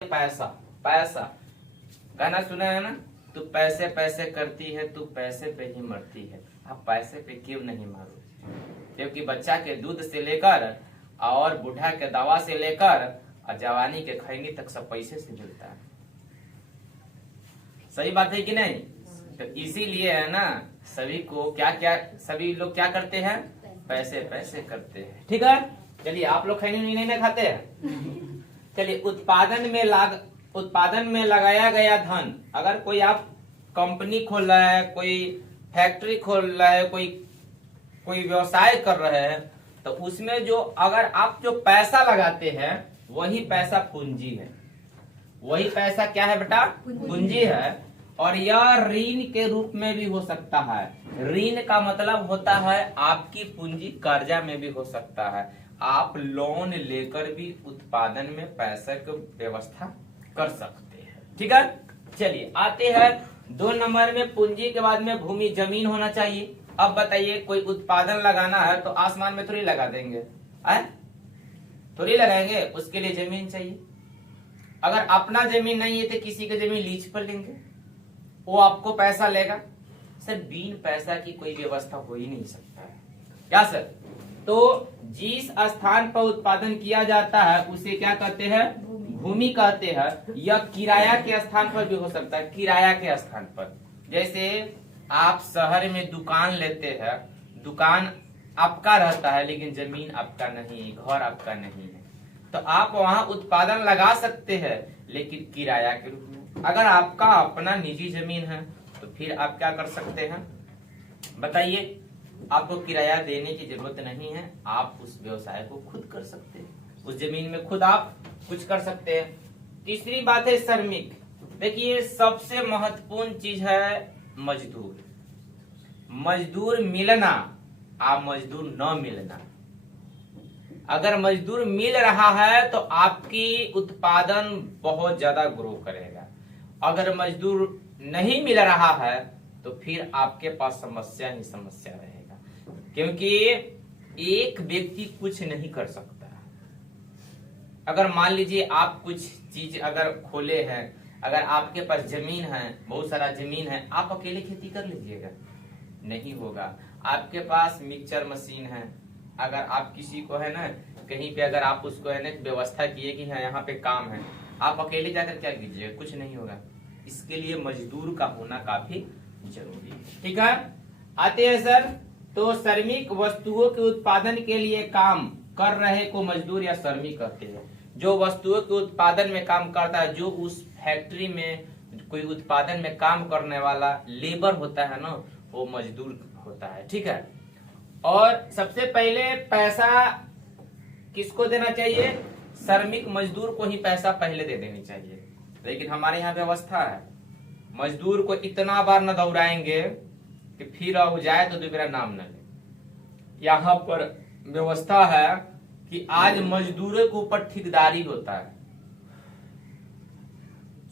पैसा पैसा गाना सुना है ना। तू पैसे पैसे करती है, तू पैसे पे ही मरती है। आप पैसे पे क्यों नहीं मारो? क्योंकि बच्चा के दूध से लेकर और बूढ़ा के दवा से लेकर और जवानी के खैनी तक सब पैसे से मिलता है। सही बात है कि नहीं? तो इसीलिए है ना, सभी को सभी लोग क्या करते हैं? पैसे पैसे करते हैं। ठीक है, चलिए आप लोग खैनी नहीं खाते हैं। चलिए, उत्पादन में लगाया गया धन। अगर कोई आप कंपनी खोल रहा है, कोई फैक्ट्री खोल रहा है, कोई व्यवसाय कर रहे हैं, तो उसमें जो अगर आप जो पैसा लगाते हैं वही पैसा पूंजी है। वही पैसा क्या है बेटा? पूंजी है। और यह ऋण के रूप में भी हो सकता है। ऋण का मतलब होता है आपकी पूंजी कर्जा में भी हो सकता है। आप लोन लेकर भी उत्पादन में पैसे की व्यवस्था कर सकते हैं। ठीक है, चलिए आते हैं 2 नंबर में। पूंजी के बाद में भूमि जमीन होना चाहिए। अब बताइए, कोई उत्पादन लगाना है तो आसमान में थोड़ी लगा देंगे, थोड़ी लगाएंगे, उसके लिए जमीन चाहिए। अगर अपना जमीन नहीं है तो किसी की जमीन लीज पर लेंगे, वो आपको पैसा लेगा। सर, बिन पैसा की कोई व्यवस्था हो ही नहीं सकता है क्या सर? तो जिस स्थान पर उत्पादन किया जाता है उसे क्या कहते हैं? भूमि कहते हैं। यह किराया के स्थान पर भी हो सकता है। किराया के स्थान पर, जैसे आप शहर में दुकान लेते हैं, दुकान आपका रहता है लेकिन जमीन आपका नहीं है, घर आपका नहीं है, तो आप वहां उत्पादन लगा सकते हैं लेकिन किराया के रूप में। अगर आपका अपना निजी जमीन है तो फिर आप क्या कर सकते हैं बताइए? आपको किराया देने की जरूरत नहीं है, आप उस व्यवसाय को खुद कर सकते हैं। उस जमीन में खुद आप कुछ कर सकते हैं। तीसरी बात है श्रमिक। देखिए, सबसे महत्वपूर्ण चीज है मजदूर। मजदूर मिलना, आप मजदूर न मिलना। अगर मजदूर मिल रहा है तो आपकी उत्पादन बहुत ज्यादा ग्रो करेगा। अगर मजदूर नहीं मिल रहा है तो फिर आपके पास समस्या ही समस्या रहेगा, क्योंकि एक व्यक्ति कुछ नहीं कर सकता। अगर मान लीजिए आप कुछ चीज अगर खोले हैं, अगर आपके पास जमीन है, बहुत सारा जमीन है, आप अकेले खेती कर लीजिएगा? नहीं होगा। आपके पास मिक्सचर मशीन है, अगर आप किसी को है ना कहीं पे अगर आप उसको है ना व्यवस्था किए कि हाँ यहाँ पे काम है, आप अकेले जाकर क्या कीजिएगा? कुछ नहीं होगा। इसके लिए मजदूर का होना काफी जरूरी है। ठीक है, आते हैं सर। तो श्रमिक वस्तुओं के उत्पादन के लिए काम कर रहे को मजदूर या श्रमिक कहते हैं। जो वस्तुओं के उत्पादन में काम करता है, जो उस फैक्ट्री में कोई उत्पादन में काम करने वाला लेबर होता है ना, वो मजदूर होता है। ठीक है, और सबसे पहले पैसा किसको देना चाहिए? श्रमिक मजदूर को ही पैसा पहले दे देनी चाहिए। लेकिन हमारे यहाँ व्यवस्था है, मजदूर को इतना बार न दौड़ाएंगे कि फिर हो जाए तो दोबारा नाम न ले। यहाँ पर व्यवस्था है कि आज मजदूरों के ऊपर ठेकेदारी होता है।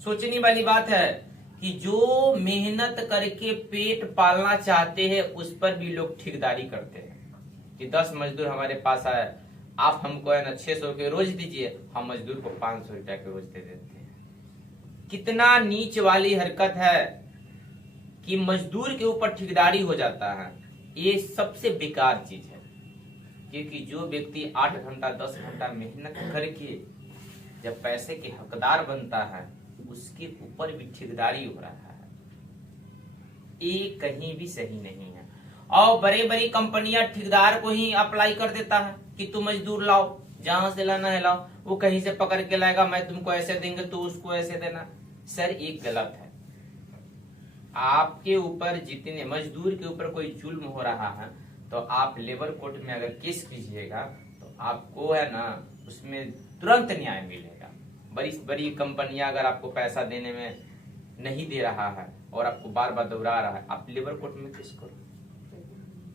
सोचने वाली बात है कि जो मेहनत करके पेट पालना चाहते हैं उस पर भी लोग ठेकेदारी करते हैं कि 10 मजदूर हमारे पास आए, आप हमको है ना 600 के रोज दीजिए, हम मजदूर को 500 रुपया के रोज दे देते हैं। कितना नीच वाली हरकत है कि मजदूर के ऊपर ठेकेदारी हो जाता है। ये सबसे बेकार चीज है, क्योंकि जो व्यक्ति 8 घंटा 10 घंटा मेहनत करके जब पैसे के हकदार बनता है उसके ऊपर भी ठेकेदारी हो रहा है। ये कहीं भी सही नहीं है। और बड़ी बड़ी कंपनियां ठेकेदार को ही अप्लाई कर देता है कि तुम मजदूर लाओ, जहां से लाना है लाओ। वो कहीं से पकड़ के लाएगा, मैं तुमको ऐसे देंगे तो उसको ऐसे देना। सर, ये गलत है। आपके ऊपर जितने मजदूर के ऊपर कोई जुल्म हो रहा है तो आप लेबर कोर्ट में अगर केस कीजिएगा तो आपको है ना उसमें तुरंत न्याय मिलेगा। बड़ी बड़ी कंपनियां अगर आपको पैसा देने में नहीं दे रहा है और आपको बार बार दौड़ा रहा है, आप लेबर कोर्ट में केस करो।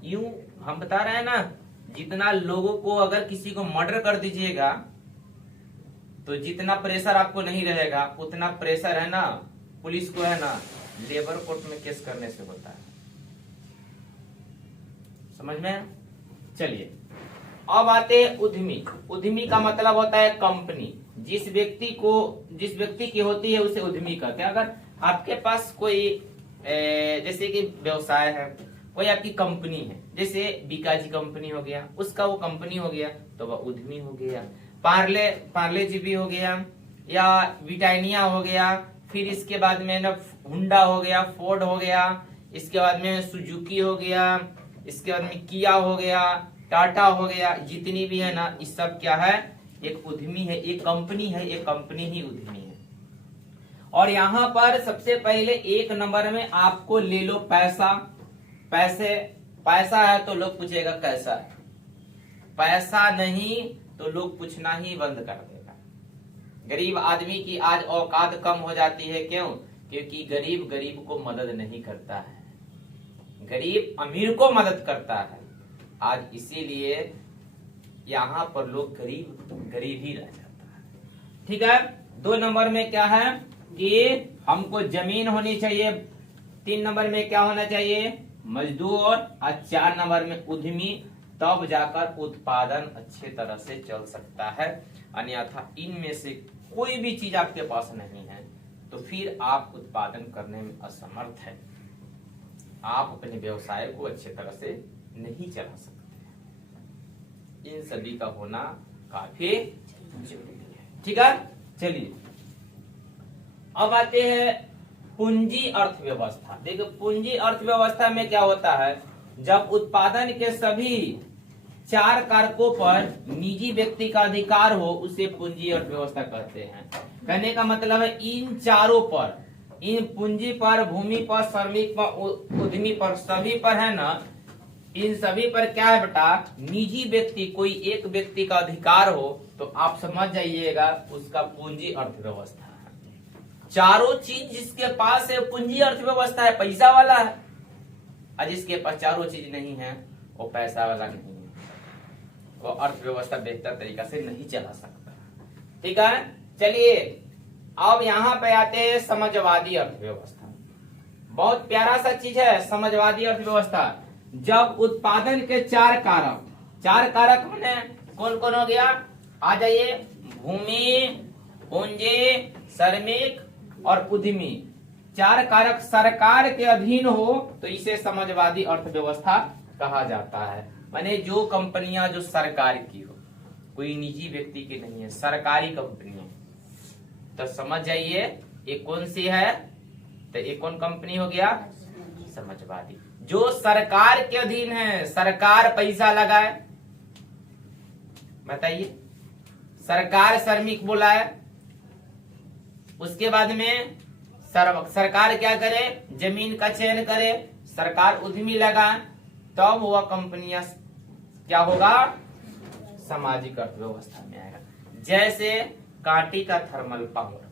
यूं हम बता रहे हैं ना, जितना लोगों को अगर किसी को मर्डर कर दीजिएगा तो जितना प्रेशर आपको नहीं रहेगा उतना प्रेशर है ना पुलिस को है ना लेबर कोर्ट में केस करने से होता है। समझ में? चलिए अब आते हैं उद्यमी। उद्यमी का मतलब होता है कंपनी। जिस व्यक्ति की होती है उसे उद्यमी कहते हैं। अगर आपके पास कोई जैसे कि व्यवसाय है, कोई आपकी कंपनी है, जैसे बीकाजी कंपनी हो गया, उसका वो कंपनी हो गया तो वह उद्यमी हो गया। पार्ले जी भी हो गया या ब्रिटानिया हो गया, फिर इसके बाद में ना हुंडा हो गया, फोर्ड हो गया, इसके बाद में सुजुकी हो गया, इसके बाद में किया हो गया, टाटा हो गया, जितनी भी है ना, इस सब क्या है, एक उद्यमी है, एक कंपनी है, एक कंपनी ही उद्यमी है। और यहाँ पर सबसे पहले एक नंबर में आपको ले लो पैसा। पैसा है तो लोग पूछेगा कैसा है, पैसा नहीं तो लोग पूछना ही बंद कर देगा। गरीब आदमी की आज औकात कम हो जाती है। क्यों? क्योंकि गरीब गरीब को मदद नहीं करता है, गरीब अमीर को मदद करता है। आज इसीलिए यहाँ पर लोग गरीब ही रह जाता है। ठीक है। 2 नंबर में क्या है कि हमको जमीन होनी चाहिए। 3 नंबर में क्या होना चाहिए? मजदूर। और 4 नंबर में उद्यमी। तब जाकर उत्पादन अच्छे तरह से चल सकता है। अन्यथा इनमें से कोई भी चीज आपके पास नहीं है तो फिर आप उत्पादन करने में असमर्थ है, आप अपने व्यवसाय को अच्छे तरह से नहीं चला सकते। इन सभी का होना काफी जरूरी है। ठीक है। चलिए अब आते हैं पूंजी अर्थव्यवस्था। देखो पूंजी अर्थव्यवस्था में क्या होता है, जब उत्पादन के सभी 4 कारकों पर निजी व्यक्ति का अधिकार हो उसे पूंजी अर्थव्यवस्था कहते हैं। कहने का मतलब है इन चारों पर, इन पूंजी पर, भूमि पर, श्रमिक पर, उद्यमी पर, सभी पर है ना, इन सभी पर क्या है बेटा, निजी व्यक्ति, कोई एक व्यक्ति का अधिकार हो तो आप समझ जाइएगा उसका पूंजी अर्थव्यवस्था है। चारों चीज जिसके पास है पूंजी अर्थव्यवस्था है, पैसा वाला है। और जिसके पास चारों चीज नहीं है वो पैसा वाला नहीं है, वो अर्थव्यवस्था बेहतर तरीका से नहीं चला सकता। ठीक है। चलिए अब यहाँ पे आते हैं समाजवादी अर्थव्यवस्था। बहुत प्यारा सा चीज है समाजवादी अर्थव्यवस्था। जब उत्पादन के 4 कारक मैंने कौन कौन हो गया, आ जाइए, भूमि, पूंजी, श्रमिक और उद्यमी, 4 कारक सरकार के अधीन हो तो इसे समाजवादी अर्थव्यवस्था कहा जाता है। माने जो कंपनियां जो सरकार की हो, कोई निजी व्यक्ति की नहीं है, सरकारी कंपनी है, तो समझ जाइए ये कौन सी है, तो ये कौन कंपनी हो गया, समाजवादी। जो सरकार के अधीन है, सरकार पैसा लगाए, बताइए, सरकार श्रमिक बुलाए, उसके बाद में सरकार क्या करे, जमीन का चयन करे, सरकार उद्यमी लगाए, तब वह कंपनियां क्या होगा, सामाजिक अर्थव्यवस्था में आएगा। जैसे कांटी का थर्मल पावर,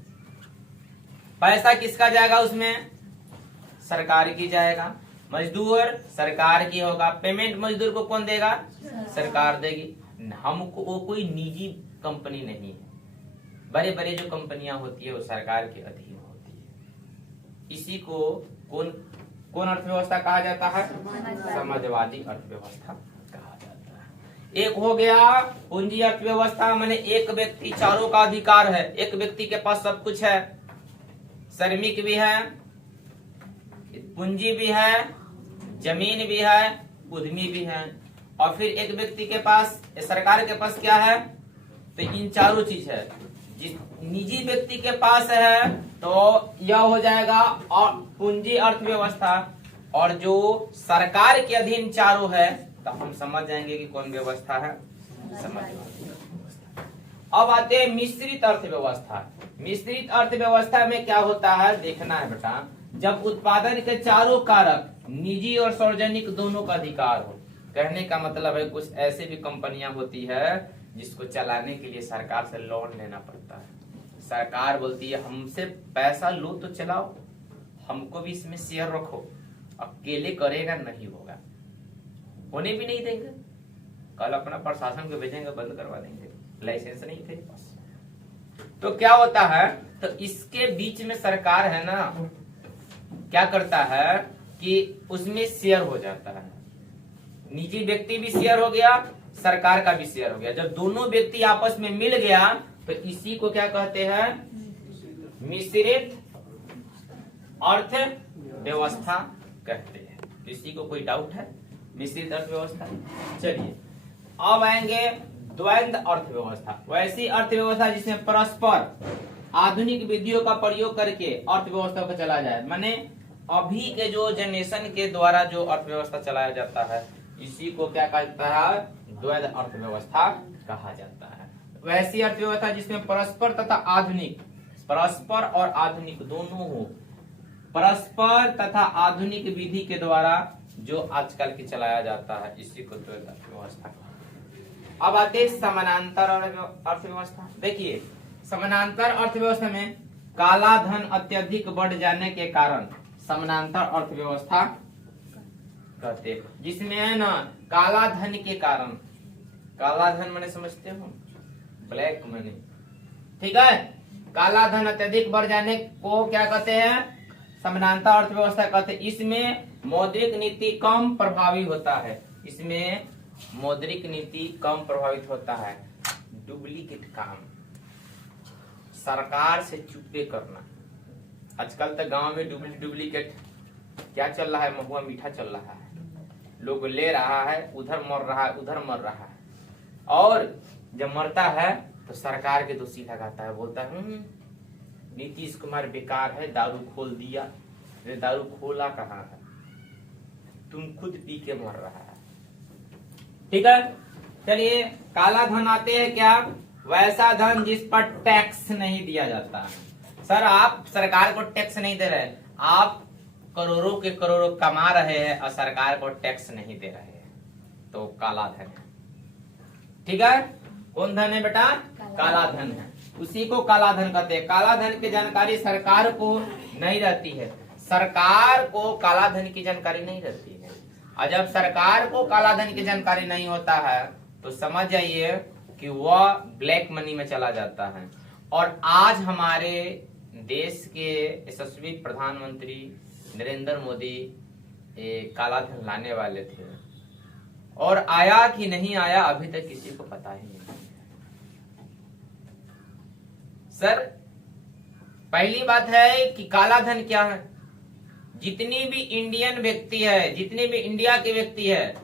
पैसा किसका जाएगा उसमें, सरकार की जाएगा। मजदूर सरकार की होगा, पेमेंट मजदूर को कौन देगा, सरकार देगी। हमको वो कोई निजी कंपनी नहीं है, बड़े बड़े जो कंपनियां होती है वो सरकार के अधीन होती है। इसी को कौन अर्थव्यवस्था कहा जाता है, समाजवादी अर्थव्यवस्था कहा जाता है। एक हो गया पूंजी अर्थव्यवस्था, माने एक व्यक्ति, चारों का अधिकार है, एक व्यक्ति के पास सब कुछ है, श्रमिक भी है, पूंजी भी है, जमीन भी है, उद्यमी भी है। और फिर एक व्यक्ति के पास, सरकार के पास क्या है, तो इन चारों चीज है। जिस निजी व्यक्ति के पास है तो यह हो जाएगा और पूंजी अर्थव्यवस्था, और जो सरकार के अधीन चारों है तो हम समझ जाएंगे कि कौन व्यवस्था है, समाजवादी अर्थव्यवस्था। अब आते हैं मिश्रित अर्थव्यवस्था। मिश्रित अर्थव्यवस्था में क्या होता है देखना है बेटा, जब उत्पादन के चारों कारक निजी और सार्वजनिक दोनों का अधिकार हो। कहने का मतलब है कुछ ऐसे भी कंपनियां होती है जिसको चलाने के लिए सरकार से लोन लेना पड़ता है। सरकार बोलती है हमसे पैसा लो तो चलाओ, हमको भी इसमें शेयर रखो, अकेले करेगा नहीं होगा, होने भी नहीं देंगे, कल अपना प्रशासन को भेजेंगे, बंद करवा देंगे, लाइसेंस नहीं थे बस। तो क्या होता है, तो इसके बीच में सरकार है ना क्या करता है कि उसमें शेयर हो जाता है, निजी व्यक्ति भी शेयर हो गया, सरकार का भी शेयर हो गया। जब दोनों व्यक्ति आपस में मिल गया तो इसी को क्या कहते हैं, मिश्रित अर्थव्यवस्था कहते हैं। किसी को कोई डाउट है मिश्रित अर्थव्यवस्था? चलिए अब आएंगे द्वंद्व अर्थव्यवस्था। वैसी अर्थव्यवस्था जिसमें परस्पर आधुनिक विधियों का प्रयोग करके अर्थव्यवस्था को चलाया जाए, माने अभी के जो जनरेशन के द्वारा जो अर्थव्यवस्था चलाया जाता है इसी को क्या कहता है, द्वैध अर्थव्यवस्था कहा जाता है। वैसी अर्थव्यवस्था जिसमें परस्पर तथा आधुनिक, परस्पर और आधुनिक दोनों हो, परस्पर तथा आधुनिक विधि के द्वारा जो आजकल की चलाया जाता है इसी को द्वैध अर्थव्यवस्था कहा। अब आते हैं समानांतर अर्थव्यवस्था। देखिए समानांतर अर्थव्यवस्था में काला धन अत्यधिक बढ़ जाने के कारण समानांतर अर्थव्यवस्था कहते हैं, जिसमें है ना काला धन के कारण, काला धन मैंने समझते हो, ब्लैक मनी, ठीक है। काला धन अत्यधिक बढ़ जाने को क्या कहते हैं, समानांतर अर्थव्यवस्था कहते हैं। इसमें मौद्रिक नीति कम प्रभावी होता है, इसमें मौद्रिक नीति कम प्रभावित होता है। डुप्लीकेट काम, सरकार से चुप्पे करना। आजकल तो गांव में डुप्लीकेट क्या चल रहा है, महुआ मीठा चल रहा है, लोग ले रहा है, उधर मर रहा है, उधर मर रहा है, और जब मरता है तो सरकार के दोषी लगाता है, बोलता है नीतीश कुमार बेकार है, दारू खोल दिया। दारू खोला कहाँ है, तुम खुद पी के मर रहा है, ठीक है। चलिए काला धन आते हैं क्या, वैसा धन जिस पर टैक्स नहीं दिया जाता है। सर आप सरकार को टैक्स नहीं दे रहे, आप करोड़ों के करोड़ों कमा रहे हैं और सरकार को टैक्स नहीं दे रहे हैं, तो काला धन है, ठीक है। कौन धन है बेटा, काला धन है, उसी को काला धन कहते हैं। काला धन की जानकारी सरकार को नहीं रहती है, सरकार को काला धन की जानकारी नहीं रहती है, और जब सरकार को काला धन की जानकारी नहीं होता है तो समझ जाइए कि वह ब्लैक मनी में चला जाता है। और आज हमारे देश के यशस्वी प्रधानमंत्री नरेंद्र मोदी काला धन लाने वाले थे, और आया कि नहीं आया अभी तक किसी को पता ही नहीं। सर पहली बात है कि काला धन क्या है, जितनी भी इंडियन व्यक्ति है, जितने भी इंडिया के व्यक्ति है,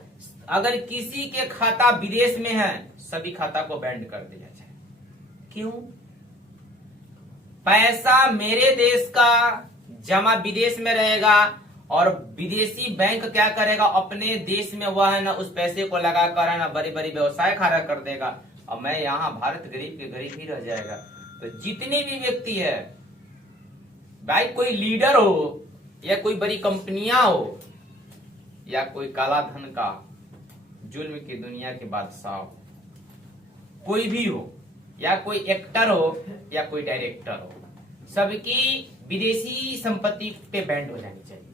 अगर किसी के खाता विदेश में है सभी खाता को बैंड कर दिया जाए। क्यों? पैसा मेरे देश का जमा विदेश में रहेगा और विदेशी बैंक क्या करेगा, अपने देश में वह है ना उस पैसे को लगा कर है ना बड़ी बड़ी व्यवसाय खड़ा कर देगा, और मैं यहाँ भारत गरीब के गरीब ही रह जाएगा। तो जितने भी व्यक्ति है, भाई कोई लीडर हो या कोई बड़ी कंपनियां हो या कोई काला धन का जुल्म की दुनिया के बादशाह हो, कोई भी हो, या कोई एक्टर हो या कोई डायरेक्टर हो, सबकी विदेशी संपत्ति पे बैंड हो जानी चाहिए,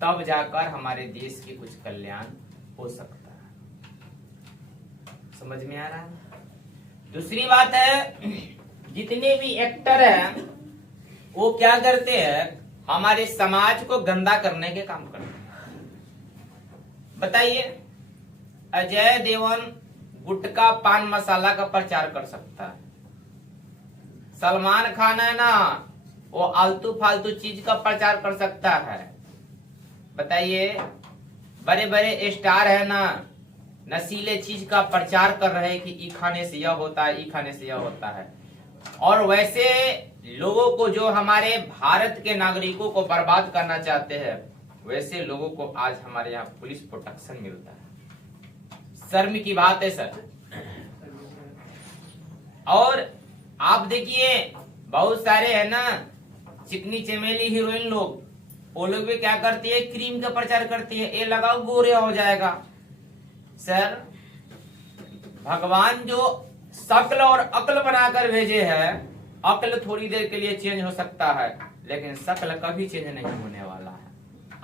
तब जाकर हमारे देश के कुछ कल्याण हो सकता है। समझ में आ रहा है? दूसरी बात है, जितने भी एक्टर हैं वो क्या करते हैं, हमारे समाज को गंदा करने के काम करते हैं। बताइए, अजय देवगन गुटखा पान मसाला का प्रचार कर सकता है, सलमान खान है ना वो आलतू फालतू चीज का प्रचार कर सकता है। बताइए, बड़े बड़े स्टार है ना नशीले चीज का प्रचार कर रहे हैं कि ई खाने से यह होता है, ई खाने से यह होता है। और वैसे लोगों को, जो हमारे भारत के नागरिकों को बर्बाद करना चाहते हैं, वैसे लोगों को आज हमारे यहाँ पुलिस प्रोटेक्शन मिलता है। शर्म की बात है सर। और आप देखिए बहुत सारे है ना चिकनी चमेली हीरोइन लोग, वो लोग भी क्या करती है, क्रीम का प्रचार करती है, ये लगाओ गोरे हो जाएगा। सर भगवान जो शक्ल और अक्ल बनाकर भेजे है, अक्ल थोड़ी देर के लिए चेंज हो सकता है लेकिन शक्ल कभी चेंज नहीं होने वाला है।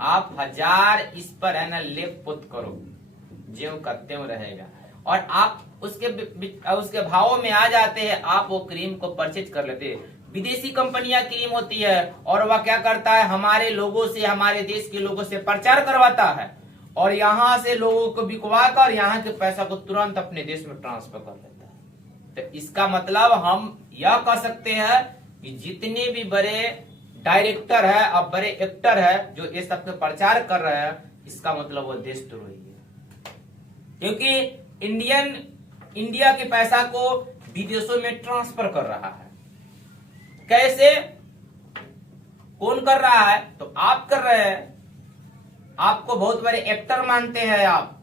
आप हजार इस पर है ना लेप पुत करो, ज्यों का त्यों रहेगा। और आप उसके भावों में आ जाते हैं, आप वो क्रीम को परचेज कर लेते हैं। विदेशी कंपनियां क्रीम होती है और वह क्या करता है, हमारे लोगों से, हमारे देश के लोगों से प्रचार करवाता है, और यहां से लोगों को बिकवा कर यहाँ के पैसा को तुरंत अपने देश में ट्रांसफर कर लेता है। तो इसका मतलब हम यह कह सकते हैं कि जितने भी बड़े डायरेक्टर है और बड़े एक्टर है जो ये सबके प्रचार कर रहे हैं, इसका मतलब वो देशद्रोही है, क्योंकि इंडिया के पैसा को विदेशों में ट्रांसफर कर रहा है। कैसे, कौन कर रहा है? तो आप कर रहे हैं। आपको बहुत बड़े एक्टर मानते हैं आप,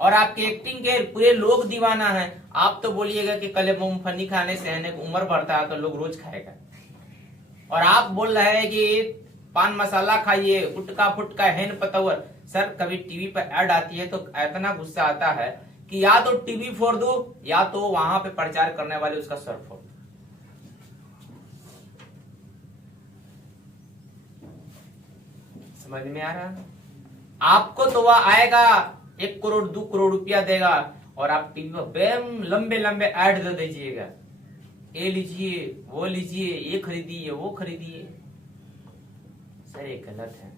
और आपके एक्टिंग के पूरे लोग दीवाना है। आप तो बोलिएगा कि कल मूंगफली खाने से है उम्र बढ़ता है तो लोग रोज खाएगा, और आप बोल रहे हैं कि पान मसाला खाइए, गुटका फुटका हैन पतवर। सर कभी टीवी पर ऐड आती है तो इतना गुस्सा आता है कि या तो टीवी फोड़ दो या तो वहां पे प्रचार करने वाले उसका सर फोड़ दो। समझ में आ रहा है? आपको तो वह आएगा 1 करोड़ 2 करोड़ रुपया देगा, और आप टीवी पर लंबे लंबे ऐड दे दीजिएगा, ये लीजिए वो लीजिए, ये खरीदिए वो खरीदिए। सर ये गलत है,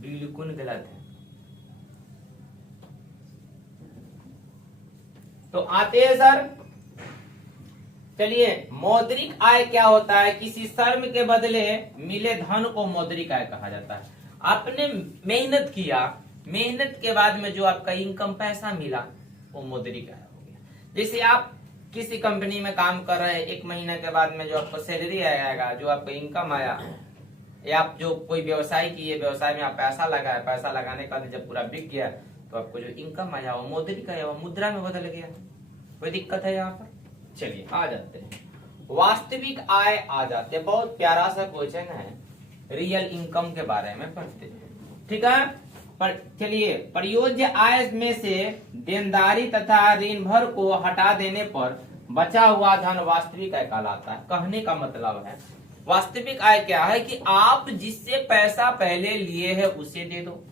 बिल्कुल गलत है। तो आते हैं सर, चलिए मौद्रिक आय क्या होता है? किसी श्रम के बदले मिले धन को मौद्रिक आय कहा जाता है। आपने मेहनत किया, मेहनत के बाद में जो आपका इनकम पैसा मिला वो मौद्रिक आय हो गया। जैसे आप किसी कंपनी में काम कर रहे हैं, 1 महीने के बाद में जो आपको सैलरी आएगा, जो आपको इनकम आया, या आप जो कोई व्यवसाय किए, व्यवसाय में आप पैसा लगाए, पैसा लगाने के बाद जब पूरा बिक गया तो आपको जो इनकम आया वो मौद्रिक आया, वो मुद्रा में बदल गया। कोई दिक्कत है यहाँ पर? चलिए आ जाते हैं वास्तविक आय आ जाते हैं। बहुत प्यारा सा क्वेश्चन है, रियल इनकम के बारे में पढ़ते हैं, ठीक है। पर चलिए, प्रयोज्य आय में से देनदारी तथा ऋण भर को हटा देने पर बचा हुआ धन वास्तविक आय कहलाता है। कहने का मतलब है वास्तविक आय क्या है कि आप जिससे पैसा पहले लिए है उसे दे दो,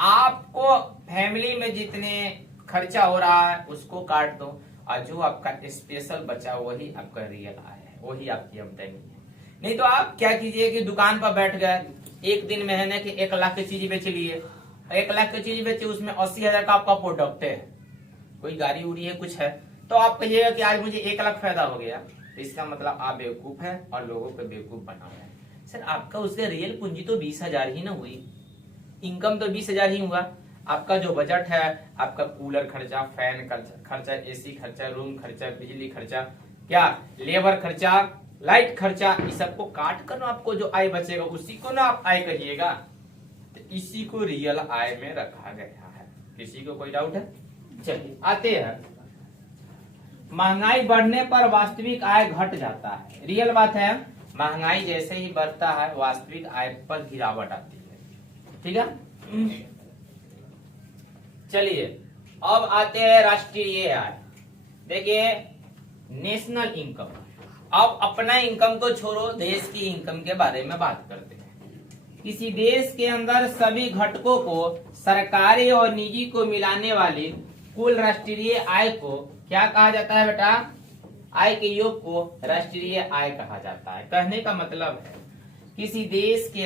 आपको फैमिली में जितने खर्चा हो रहा है उसको काट दो, और जो आपका स्पेशल बचा वही आपका रियल आय है, वही आपकी आमदनी है। नहीं तो आप क्या कीजिए कि दुकान पर बैठ गए, एक दिन में है ना कि 1 लाख की चीज बेच लिए, 1 लाख की चीज बेचे, उसमें 80,000 का आपका प्रोडक्ट है, कोई गाड़ी उड़ी है कुछ है, तो आप कहिएगा कि आज मुझे 1 लाख फायदा हो गया, तो इसका मतलब आप बेवकूफ है और लोगों को बेवकूफ बना रहे हैं। सर आपका उसका रियल पूंजी तो 20,000 ही ना हुई, इनकम तो 20,000 ही हुआ। आपका जो बजट है, आपका कूलर खर्चा, फैन खर्चा, एसी खर्चा, रूम खर्चा, बिजली खर्चा, क्या लेबर खर्चा, लाइट खर्चा, इस सबको काट कर आपको जो आय बचेगा उसी को ना आप आय कहिएगा। तो इसी को रियल आय में रखा गया है। किसी को कोई डाउट है? चलिए आते हैं, महंगाई बढ़ने पर वास्तविक आय घट जाता है। रियल बात है, महंगाई जैसे ही बढ़ता है वास्तविक आय पर गिरावट आती है, ठीक है। चलिए अब आते हैं राष्ट्रीय आय। देखिए नेशनल इनकम, अब अपना इनकम को छोड़ो, देश की इनकम के बारे में बात करते हैं। किसी देश के अंदर सभी घटकों को, सरकारी और निजी को मिलाने वाली कुल राष्ट्रीय आय को क्या कहा जाता है बेटा? आय के योग को राष्ट्रीय आय कहा जाता है। कहने का मतलब है किसी देश के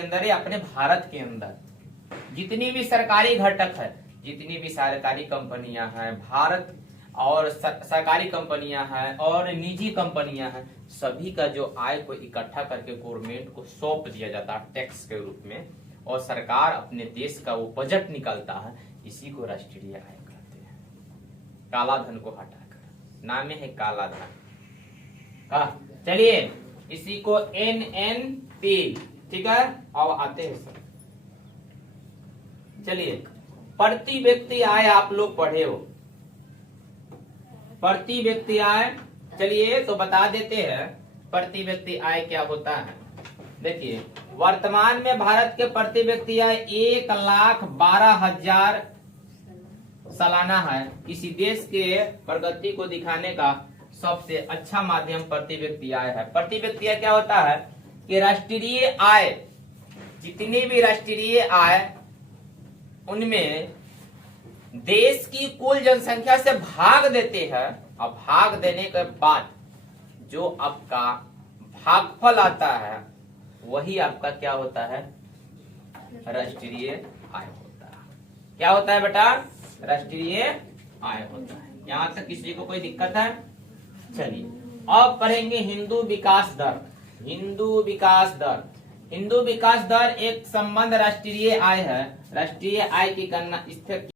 अंदर या अपने भारत के अंदर जितनी भी सरकारी घटक है, जितनी भी सरकारी कंपनियां हैं भारत, और सरकारी कंपनियां हैं और निजी कंपनियां हैं, सभी का जो आय को इकट्ठा करके गवर्नमेंट को सौंप दिया जाता है टैक्स के रूप में, और सरकार अपने देश का वो बजट निकालता है, इसी को राष्ट्रीय आय कहते हैं। काला धन को हटाकर, नाम है काला धन। चलिए इसी को NNP, ठीक है। अब आते हैं सर, चलिए प्रति व्यक्ति आय आप लोग पढ़े हो, प्रति व्यक्ति आय। चलिए तो बता देते हैं प्रति व्यक्ति आय क्या होता है। देखिए वर्तमान में भारत के प्रति व्यक्ति आय 1,12,000 सालाना है। किसी देश के प्रगति को दिखाने का सबसे अच्छा माध्यम प्रति व्यक्ति आय है। प्रति व्यक्ति आय क्या होता है कि राष्ट्रीय आय, जितनी भी राष्ट्रीय आय उनमें देश की कुल जनसंख्या से भाग देते हैं, और भाग देने के बाद जो आपका भागफल आता है वही आपका क्या होता है? राष्ट्रीय आय होता है। क्या होता है बेटा? राष्ट्रीय आय होता है। यहां तक किसी को कोई दिक्कत है? चलिए अब पढ़ेंगे हिंदू विकास दर। हिंदू विकास दर, हिंदू विकास दर एक संबंध राष्ट्रीय आय है। राष्ट्रीय आय की गणना स्थिर